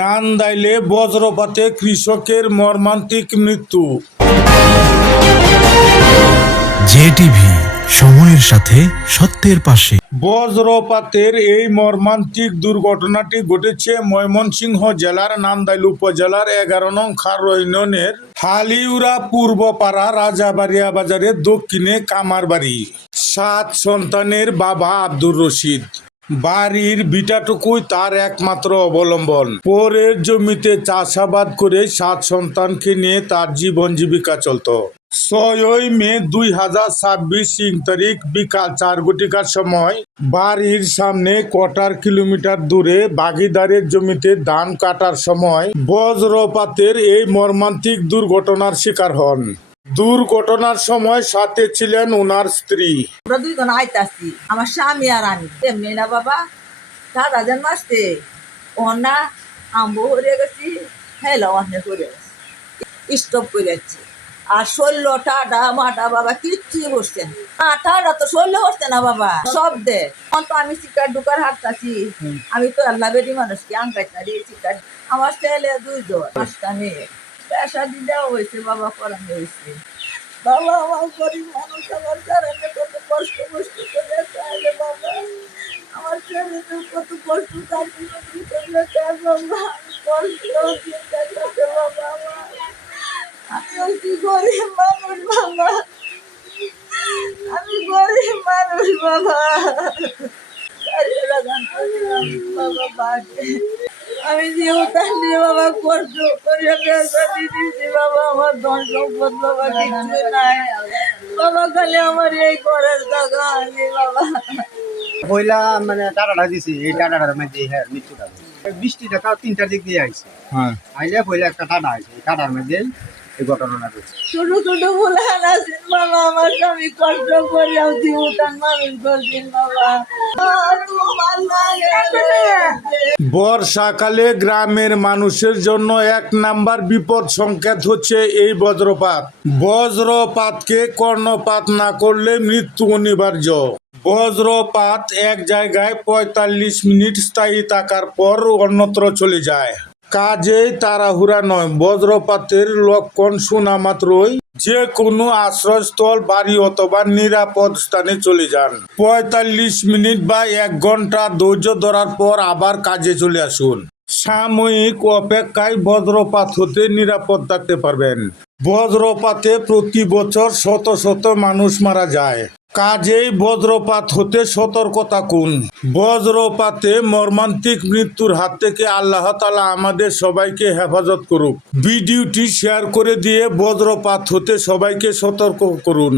নান্দাইলে বজ্রপাতে কৃষকের মর্মান্তিক মৃত্যু। জেটিভি, সময়ের সাথে সত্যের পাশে। বজ্রপাতের এই মর্মান্তিক দুর্ঘটনাটি ঘটেছে ময়মনসিংহ জেলার নান্দাইল উপজেলার 11 নং খার ইউনিয়নের হালিউরা পূর্বপাড়া রাজাবাড়িয়া বাজারের দক্ষিণে কামারবাড়ি। 7 সন্তানের বাবা আব্দুর রশিদ। বাড়ির ভিটাটুকুই তার একমাত্র অবলম্বন। পরের জমিতে চাষাবাদ করে 7 সন্তানকে নিয়ে তার জীবন জীবিকা চলত। 6 মে 2026 তারিখ বিকাল 4 ঘটিকার সময় বাড়ির সামনে কোয়ার্টার কিলোমিটার দূরে বাগিদারের জমিতে ধান কাটার সময় বজ্রপাতের এই মর্মান্তিক দুর্ঘটনার শিকার হন। দুর্ঘটনার সময় সাথে ছিলেন ওনার স্ত্রী। আমরা দুইজন আইতাছি, আমার স্বামী আর আমি। এমনি না বাবা, দাদা যেন মাসতে ও না আম্বু হয়ে গেছি, হেলো অনেক করে স্টপ করে যাচ্ছে। আর শৈল্য টাডা মাটা বাবা কিচ্ছুই বসছে না। টাডা তো শৈল্য বসছে না বাবা, সব দে। তো আমি চিকার ঢুকার হাঁটতাছি, আমি তো আল্লাহ বেরি মানুষকে আঙ্কাইতে না দিয়ে চিকার। আমার ছেলে 2 জন, 5টা মেয়ে। পেশা দিদাও হয়েছে বাবা, করানো হয়েছে। বাবা আমার গরিব মানুষ, আমার কারণে কত কষ্ট করে চাইলে বাবা। আমার ছেলে তো কত কষ্ট থাকতে বাবা, কষ্ট হচ্ছে বাবা। আমি হচ্ছি গরিব মানুষ বাবা, আমি গরিব মানুষ বাবা। আমি জীবন দিয়ে বাবা কষ্ট করে পেশা দিয়েছি বাবা। আমার ধন সম্পদ বাবা কিছু নাই বাবা, খালি আমার এই ঘরের জায়গা আছে বাবা। পয়লা মানে টাটাটা দিছি, এই টাটাটার মধ্যে হ্যাঁ মৃত্যুটা বৃষ্টিটা তাও 3টার দিক দিয়ে আইছে। হ্যাঁ, আইলে পয়লা একটা টাটা আইছে, এই টাটার মধ্যে এই ঘটনাটা ঘটছে। ছোট ছোট ফুলান আছেন বাবা, আমার স্বামী কষ্ট করে জীবন মানুষ করছেন বাবা। বর্ষাকালে গ্রামের মানুষের জন্য 1 নাম্বার বিপদ সংকেত হচ্ছে এই বজ্রপাত। বজ্রপাতকে কর্ণপাত না করলে মৃত্যু অনিবার্য। বজ্রপাত এক জায়গায় 45 মিনিট স্থায়ী থাকার পর অন্যত্র চলে যায়। কাজেই তাড়াহুড়া নয়। বজ্রপাতের লক্ষণ শোনা মাত্রই যে কোনো আশ্রয়স্থল, বাড়ি অথবা নিরাপদ স্থানে চলে যান। 45 মিনিট বা 1 ঘন্টা ধৈর্য ধরার পর আবার কাজে চলে আসুন। সাময়িক অপেক্ষায় বজ্রপাত হতে নিরাপদ থাকতে পারবেন। বজ্রপাতে প্রতি বছর শত শত মানুষ মারা যায়। কাজেই বজ্রপাত হতে সতর্ক থাকুন। বজ্রপাতে মর্মান্তিক মৃত্যুর হাত থেকে আল্লাহ তাআলা আমাদের সবাইকে হেফাজত করুক। ভিডিওটি শেয়ার করে দিয়ে বজ্রপাত হতে সবাইকে সতর্ক করুন।